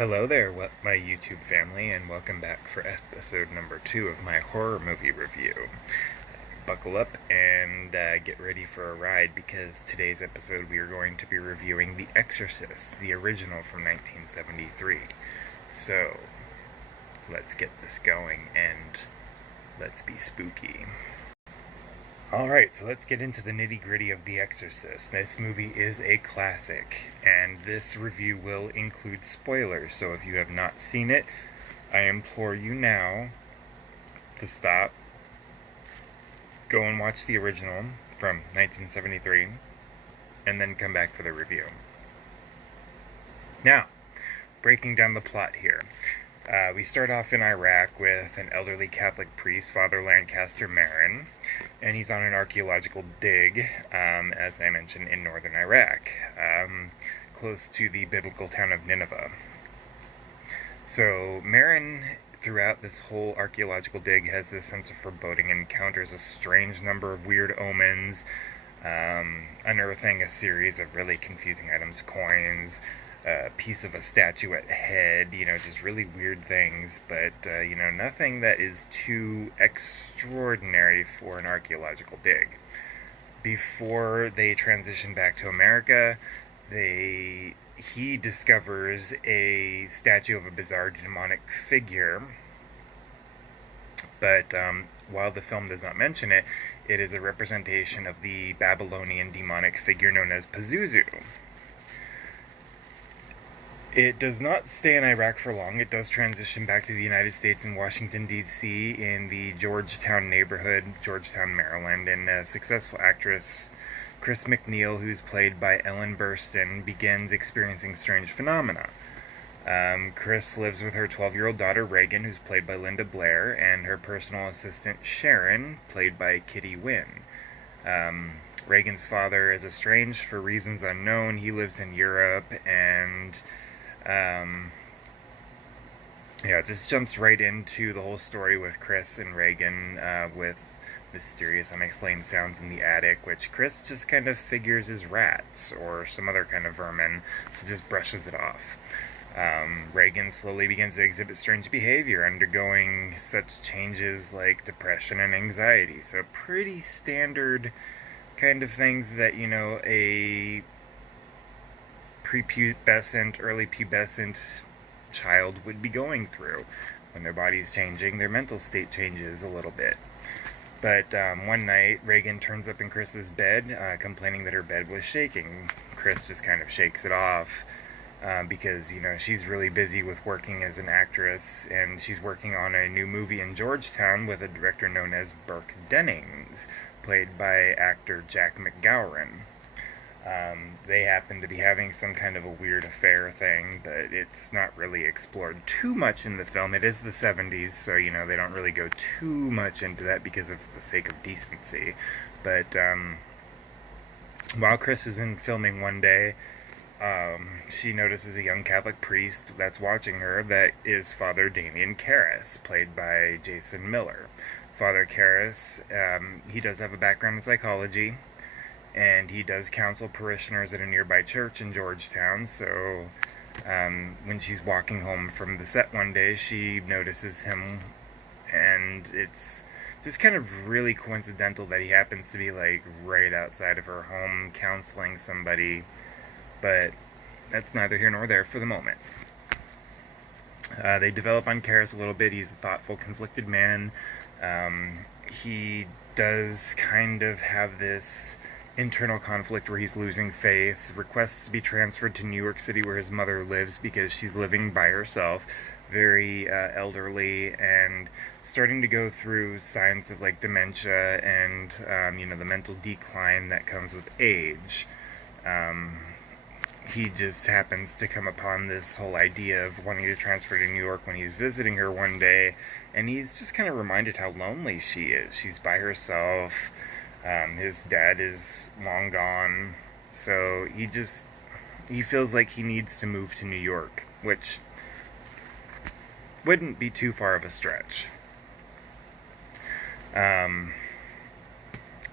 Hello there, my YouTube family, and welcome back for episode number 2 of my horror movie review. Buckle up and get ready for a ride, because today's episode we are going to be reviewing The Exorcist, the original from 1973. So, let's get this going and let's be spooky. Alright, so let's get into the nitty-gritty of The Exorcist. This movie is a classic, and this review will include spoilers, so if you have not seen it, I implore you now to stop, go and watch the original from 1973, and then come back for the review. Now, breaking down the plot here. We start off in Iraq with an elderly Catholic priest, Father Lancaster Marin, and he's on an archaeological dig, as I mentioned, in northern Iraq, close to the biblical town of Nineveh. So Marin, throughout this whole archaeological dig, has this sense of foreboding and encounters a strange number of weird omens, unearthing a series of really confusing items, coins, a piece of a statuette head, just really weird things, but, nothing that is too extraordinary for an archaeological dig. Before they transition back to America, he discovers a statue of a bizarre demonic figure, but while the film does not mention it, it is a representation of the Babylonian demonic figure known as Pazuzu. It does not stay in Iraq for long. It does transition back to the United States in Washington, D.C., in the Georgetown neighborhood, Georgetown, Maryland, and a successful actress, Chris McNeil, who's played by Ellen Burstyn, begins experiencing strange phenomena. Chris lives with her 12-year-old daughter, Reagan, who's played by Linda Blair, and her personal assistant, Sharon, played by Kitty Wynn. Reagan's father is estranged for reasons unknown. He lives in Europe, and just jumps right into the whole story with Chris and Reagan, with mysterious, unexplained sounds in the attic, which Chris just kind of figures is rats or some other kind of vermin, so just brushes it off. Reagan slowly begins to exhibit strange behavior, undergoing such changes like depression and anxiety, so pretty standard kind of things that, a prepubescent, early pubescent child would be going through. When their body's changing, their mental state changes a little bit. But one night, Reagan turns up in Chris's bed, complaining that her bed was shaking. Chris just kind of shakes it off, because, she's really busy with working as an actress, and she's working on a new movie in Georgetown with a director known as Burke Dennings, played by actor Jack McGowan. They happen to be having some kind of a weird affair thing, but it's not really explored too much in the film. It is the 70s, so, they don't really go too much into that because of the sake of decency. But, while Chris is in filming one day, she notices a young Catholic priest that's watching her that is Father Damien Karras, played by Jason Miller. Father Karras, he does have a background in psychology, and he does counsel parishioners at a nearby church in Georgetown, so when she's walking home from the set one day, she notices him, and it's just kind of really coincidental that he happens to be, right outside of her home counseling somebody, but that's neither here nor there for the moment. They develop on Karras a little bit. He's a thoughtful, conflicted man. He does kind of have this internal conflict where he's losing faith, requests to be transferred to New York City where his mother lives because she's living by herself, very elderly, and starting to go through signs of dementia and the mental decline that comes with age. He just happens to come upon this whole idea of wanting to transfer to New York when he's visiting her one day, and he's just kind of reminded how lonely she is. She's by herself. His dad is long gone, so he feels like he needs to move to New York, which wouldn't be too far of a stretch.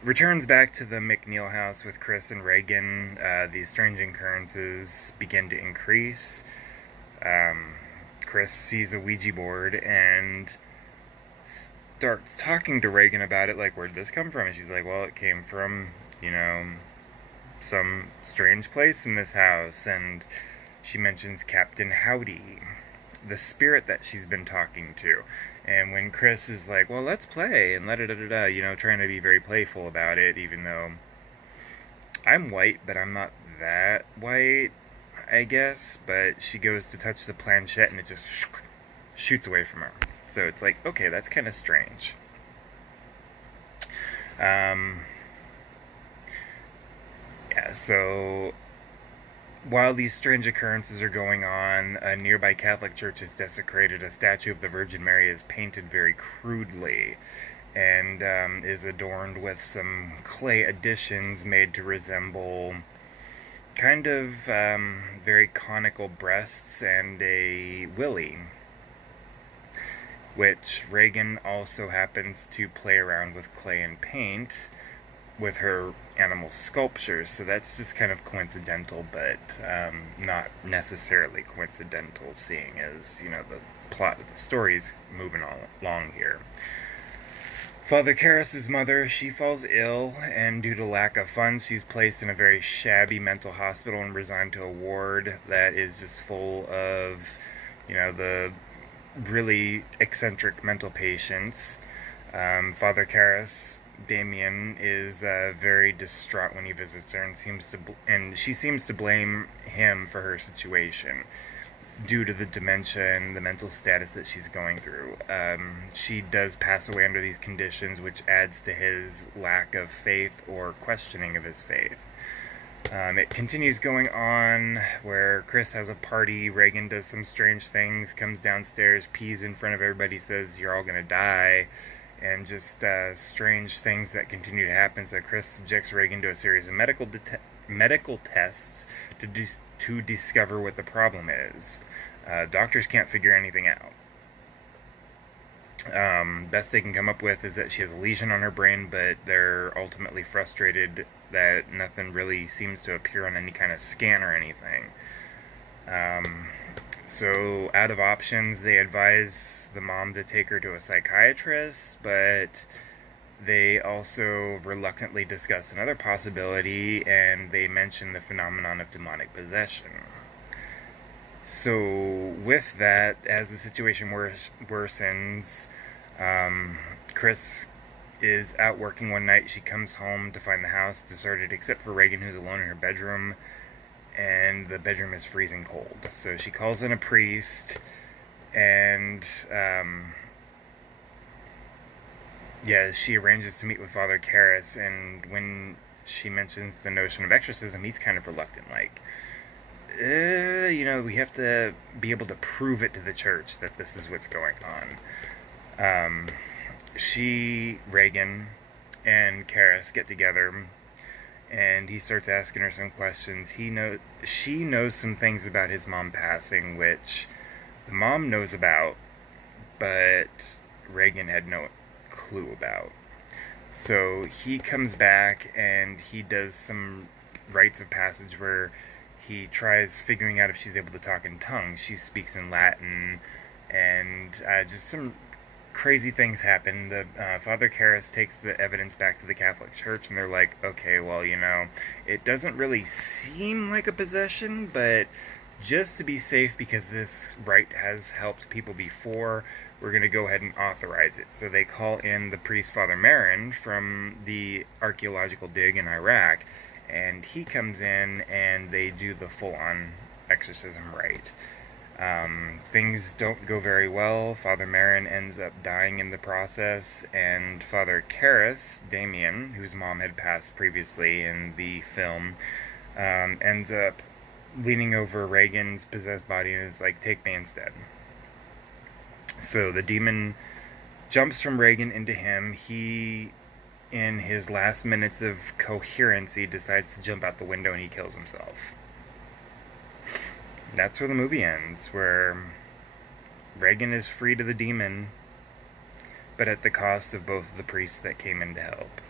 Returns back to the McNeil house with Chris and Reagan. The strange occurrences begin to increase. Chris sees a Ouija board and starts talking to Reagan about it, like, where'd this come from? And she's like, well, it came from, some strange place in this house. And she mentions Captain Howdy, the spirit that she's been talking to. And when Chris is like, well, let's play, and trying to be very playful about it, even though I'm white, but I'm not that white, I guess. But she goes to touch the planchette, and it just shoots away from her. So it's like, okay, that's kind of strange. So while these strange occurrences are going on, a nearby Catholic church is desecrated. A statue of the Virgin Mary is painted very crudely and is adorned with some clay additions made to resemble kind of very conical breasts and a willy, which Reagan also happens to play around with clay and paint with her animal sculptures. So that's just kind of coincidental, but not necessarily coincidental, seeing as, the plot of the story's moving along here. Father Karras's mother, she falls ill, and due to lack of funds, she's placed in a very shabby mental hospital and resigned to a ward that is just full of, the really eccentric mental patients. Father Karras, Damien, is very distraught when he visits her, and she seems to blame him for her situation due to the dementia and the mental status that she's going through. She does pass away under these conditions, which adds to his lack of faith or questioning of his faith. It continues going on where Chris has a party, Reagan does some strange things, comes downstairs, pees in front of everybody, says, "You're all gonna die," and just strange things that continue to happen. So Chris subjects Reagan to a series of medical tests to discover what the problem is. Doctors can't figure anything out. Best they can come up with is that she has a lesion on her brain, but they're ultimately frustrated that nothing really seems to appear on any kind of scan or anything. So out of options, they advise the mom to take her to a psychiatrist, but they also reluctantly discuss another possibility, and they mention the phenomenon of demonic possession. So with that, as the situation worsens, Chris is out working one night. She comes home to find the house deserted except for Reagan, who's alone in her bedroom, and the bedroom is freezing cold. So she calls in a priest, and she arranges to meet with Father Karras, and when she mentions the notion of exorcism, he's kind of reluctant, like, we have to be able to prove it to the church that this is what's going on. Reagan, and Karras get together, and he starts asking her some questions. She knows some things about his mom passing, which the mom knows about, but Reagan had no clue about. So he comes back, and he does some rites of passage where he tries figuring out if she's able to talk in tongues. She speaks in Latin, and just some crazy things happen. Father Karras takes the evidence back to the Catholic Church, and they're like, okay, well, it doesn't really seem like a possession, but just to be safe, because this rite has helped people before, we're going to go ahead and authorize it. So they call in the priest, Father Marin, from the archaeological dig in Iraq, and he comes in, and they do the full-on exorcism rite. Things don't go very well. Father Marin ends up dying in the process, and Father Karras, Damien, whose mom had passed previously in the film, ends up leaning over Reagan's possessed body and is like, take me instead. So the demon jumps from Reagan into him. He, in his last minutes of coherency, decides to jump out the window, and he kills himself. That's where the movie ends, where Reagan is free to the demon, but at the cost of both of the priests that came in to help.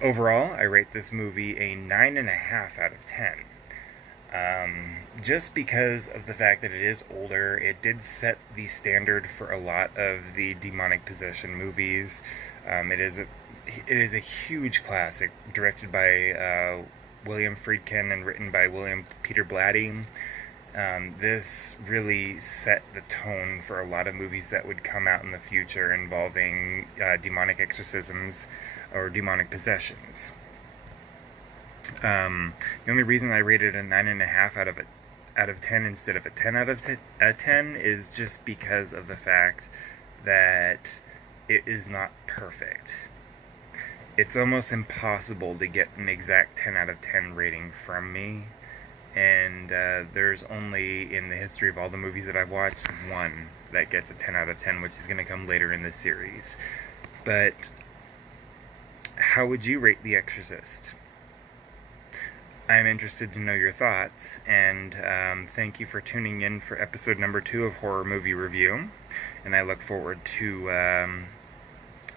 Overall, I rate this movie a 9.5 out of 10. Just because of the fact that it is older. It did set the standard for a lot of the demonic possession movies. It is a huge classic, directed by William Friedkin and written by William Peter Blatty. This really set the tone for a lot of movies that would come out in the future involving demonic exorcisms or demonic possessions. The only reason I rated a 9.5 out of 10 instead of a 10 out of 10 is just because of the fact that it is not perfect. It's almost impossible to get an exact 10 out of 10 rating from me, and there's only, in the history of all the movies that I've watched, one that gets a 10 out of 10, which is going to come later in the series. But how would you rate The Exorcist? I'm interested to know your thoughts, and thank you for tuning in for episode number 2 of Horror Movie Review, and I look forward to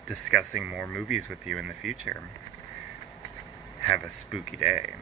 discussing more movies with you in the future. Have a spooky day.